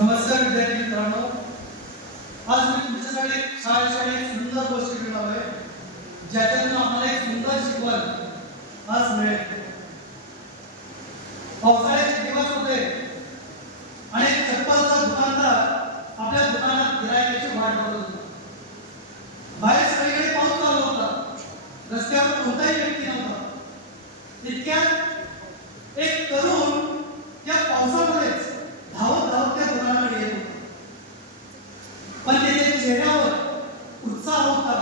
नमस्कार विद्यार्थी मित्रांनो. आज मी तुमच्यासाठी एक शाळेसाठी एक सुंदर गोष्ट घेऊन आहे ज्याच्यातून आम्हाला एक सुंदर शिकवण आज मिळेल. पावसाळ्याचे दिवस होते आणि चप्पलचा दुकानदार आपल्या दुकानात गिरायकाची वाट बघत होता. बाहेर सगळीकडे पाऊस चालू होता. रस्त्यावर कोणताही व्यक्ती नव्हता. इतक्यात एक तरुण त्या पावसामध्येच धावत धावत त्या दुकानाकडे येत होता पण त्याच्या चेहऱ्यावर उत्साह होता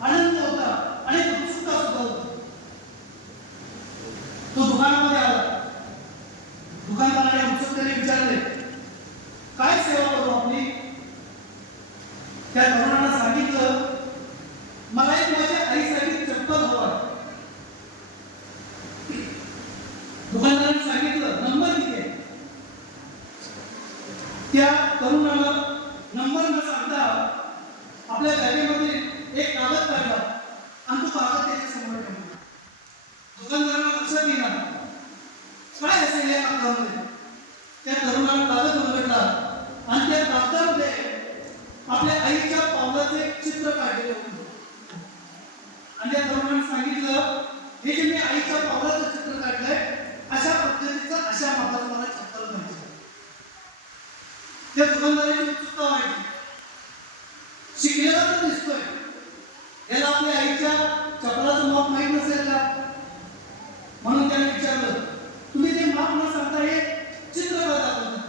आनंद होता आणि उत्सुकता सुद्धा होती तो दुकानामध्ये आला दुकानदाराने उत्सुकतेने विचारले काय सेवा करू आपली त्या तरुणानं सांगितलं मला एक माझ्या आईसाठी चप्पल हवा दुकानदाराने सांगितलं नंबर किती आहे त्या तरुणाला नंबर न सांगता आपल्या बॅगेमध्ये एक कागद काढला आणि तो कागद त्याच्यासमोर ठेवला. दुकानदाराला लक्षात येणार काय असेल या कागदामध्ये? त्या तरुणाला कागद उलगडला आणि त्या कागदामध्ये आपल्या आईच्या पावलाचे एक चित्र काढलेलं होतं. आणि त्या तरुणाने सांगितलं हे जे मी आईच्या पावलाचं चित्र काढलंय अशा पद्धतीचं अशा भागात मला चित्र पाहिजे. त्या दुकानदाराची उत्सुकता वाढली शिकलेला तर दिसतोय याला आपल्या आईच्या चपलाचं माप माहीत नसेल का म्हणून त्याने विचारलं तुम्ही ते माप न सांगता हे चित्र का दाखवता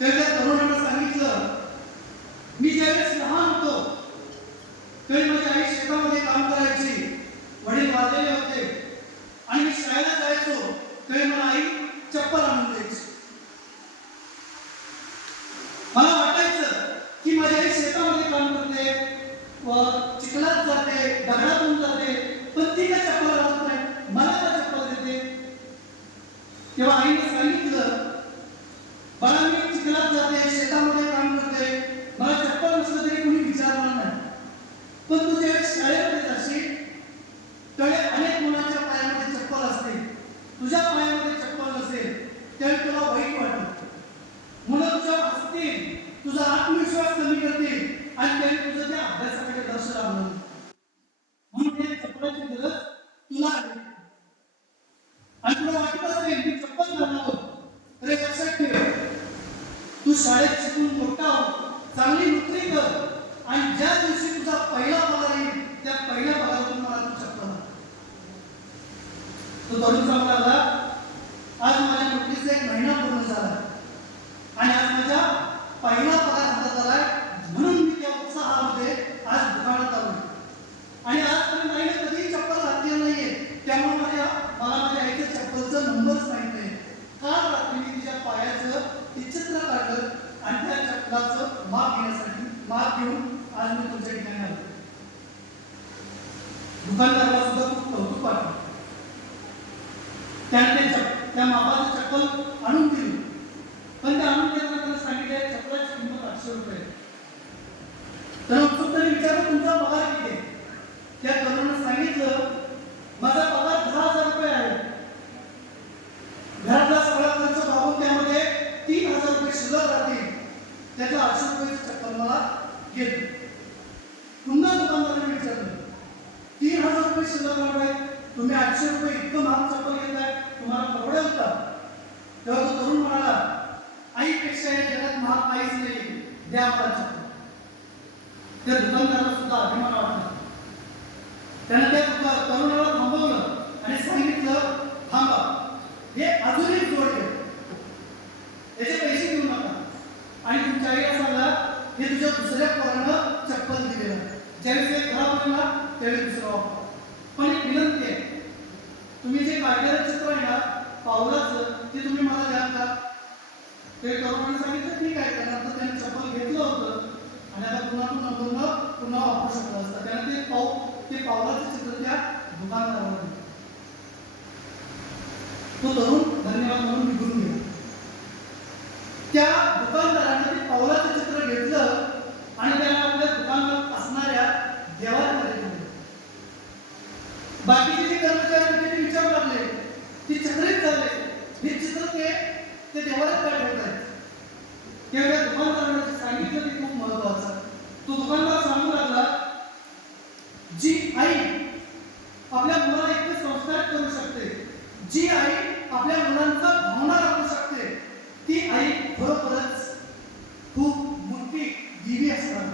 तर त्या तरुणानं सांगितलं मी ज्यावेळेस लहान होतो त्यावेळी माझी आई शेतामध्ये काम करायची वडील वाजलेले होते आणि मी शाळेला जायचो त्यावेळी मला आई चप्पल आणून द्यायची मला वाटायचं की माझी आई शेतामध्ये काम करते व चिखलात जाते दगडातून जाते पण ती काय चप्पल घालत नाही मला का चप्पल देते? तेव्हा आईने सांगितलं बाळा मी चिखलात जाते शेतामध्ये काम करते मला चप्पल नसलं तरी कोणी विचारणार नाही पण तू जेव्हा शाळेमध्ये जाशील त्यावेळी अनेक मुलांच्या पायामध्ये चप्पल असते तुझ्या पायामध्ये चप्पल नसेल त्यावेळी तुला वाईट वाटतं मुलं तुझ्या हसतील तुझा आत्मविश्वास कमी करतील आणि त्याने तुझं त्या अभ्यासाकडे लक्ष लागलं म्हणून त्या चप्पलाची गरज तुला आहे आणि तुला वाटत असेल की चप्पल घालावं तर एक लक्षात ठेव तू शाळेत शिकून मोठा हो. चांगली नोकरी कर. आणि ज्या दिवशी तुझा पहिला पगार येईल त्या पहिल्या पगारातून मला तू चप्पल तो तरुण सांगू आज माझ्या नोकरीचा एक महिना पूर्ण झाला. आणि आज माझ्या पहिला पगार हातात आलाय म्हणून मी त्या उत्साहामध्ये आज दुकानात आलो आणि आजपर्यंत आईने कधीही चप्पल घातली नाहीये त्यामुळे माझ्या मला माझ्या आईच्या चप्पलचं नंबरच माहीत नाही काल रात्री मी तिच्या पायाचं ते चित्र काढलं आणि त्या चप्पलाचं माप घेण्यासाठी माप घेऊन आज मी तुमच्या ठिकाणी आलो दुकानदाराला सुद्धा खूप कौतुक वाटलं त्याने त्या मापाचं चप्पल आणून दिली पण त्या आणून देताना त्याला सांगितले चप्पलाची किंमत आठशे रुपये तर त्याला उत्सुकतेने विचारलं तुमचा पगार किती आहे त्या तरुणानं सांगितलं माझा पगार दहा हजार रुपये आहे घरातला सगळा खर्च भागून त्यामध्ये तीन हजार रुपये शिल्लक राहतील त्यातलं आठशे रुपये चप्पल मला घेतली पुन्हा दुकानदाराने विचारलं रुपये शिल्लक वाढवाय तुम्ही आठशे रुपये इतकं महाग चप्पल घेताय तुम्हाला परवडेल का तेव्हा तो तरुण म्हणाला आईपेक्षा या जगात महाग काहीच नाही. द्या आपण चप्पल. त्या दुकानदाराला सुद्धा अभिमान वाटला. त्यानं त्या दुकान तरुणाला थांबवलं आणि सांगितलं थांबा. हे अजूनही एक जोड घ्या त्याचे पैसे घेऊ नका. आणि तुमच्या आईला सांगा हे तुझ्या दुसऱ्या पोरानं चप्पल दिलेलं आहे. ज्यावेळेस खराब होईल ना त्यावेळी दुसरं वापर. विनंती आहे तुम्ही जे काढलेलं चित्र आहे ना पावलाचं ते तुम्ही मला द्याल का ते करून सांगितलं ठीक आहे त्यानंतर त्याने चप्पल घेतलं होतं. आणि आता पुन्हा पुन्हा पुन्हा पुन्हा वापरू शकलं असतं. त्याने ते पाऊ ते पावलाचं चित्र त्या दुकानदारावर तो तरुण धन्यवाद म्हणून निघून गेला. त्या दुकानदाराने ते पावलाचं चित्र घेतलं आणि त्याला आपल्या दुकानात असणाऱ्या देवाऱ्यामध्ये ठेवलं बाकीचे जे कर्मचारी होते ते विचारू लागले ते चक्रित चालले. हे चित्र ते ते देवालाच काय ठेवत आहेत तेव्हा दुकानदाराने सांगितलं ते खूप महत्वाचं. तो दुकानदार सांगू लागला जी आई आपल्या मुलाला इतके संस्कार करू शकते जी आई आपल्या मुलांचा भावना राखू शकते ती आई खरोखरच खूप मोठी दिवी असणार.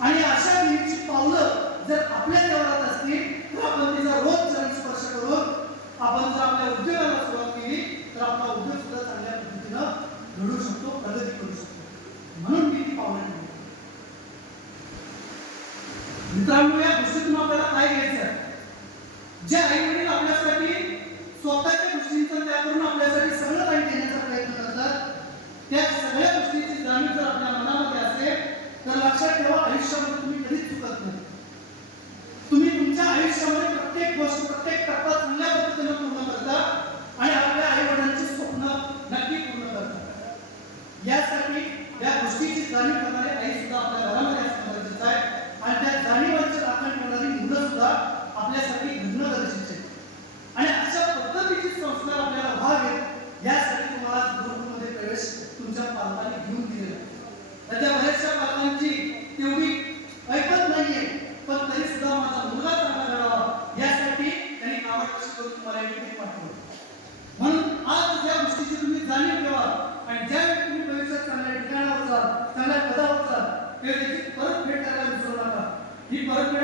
आणि अशा देवीची पावलं जर आपल्या देवळात असतील तर आपण तिचा रोज चरण स्पर्श करून आपण जर आपल्या उद्योगाला सुरुवात केली तर आपला उद्योग सुद्धा चांगल्या पद्धतीनं घडू शकतो प्रगती करू शकतो. म्हणून मी ती पावलं मित्रांनो या गोष्टीतून आपल्याला काय घ्यायचं आहे? जे आई वडील आपल्यासाठी स्वतःच्या गोष्टींचा त्या करून आपल्यासाठी सगळं काही देण्याचा प्रयत्न करतात त्या सगळ्या गोष्टींची जाणीव जर आपल्या मनामध्ये असेल तर लक्षात ठेवा आयुष्यामध्ये तुम्ही कधीच चुकत नाही तुम्ही तुमच्या आयुष्यामध्ये प्रत्येक गोष्ट प्रत्येक टप्पा चांगल्या पद्धतीने पूर्ण करता आणि आपल्या आई वडिलांची स्वप्न नक्की पूर्ण करता यासाठी या गोष्टीची जाणीव करणारी आई सुद्धा आपल्या घरामध्ये असणं गरजेचं आहे आणि त्या जाणीवांची राखण करणारी मुलं सुद्धा आपल्यासाठी घडणं गरजेचे आहे आणि अशा पद्धतीचे संस्कार आपल्याला व्हावेत यासाठी तुम्हाला आज गुरुकुलमध्ये प्रवेश तुमच्या पालकांनी घेऊन दिलेला आहे त्याच्या बऱ्याचशा पालकांची तेवढी ऐकत नाहीये पण तरी सुद्धा माझा मुलगा चांगला घडावा यासाठी त्यांनी कामात कशी करून तुम्हाला इथे पाठवलं म्हणून आज या गोष्टीची तुम्ही जाणीव ठेवा. आणि ज्या वेळी तुम्ही भविष्यात चांगल्या ठिकाणावर जाल चांगल्या पदावर जाल तेव्हा त्याची परतफेड करायला विसरू नका. ही परतफेड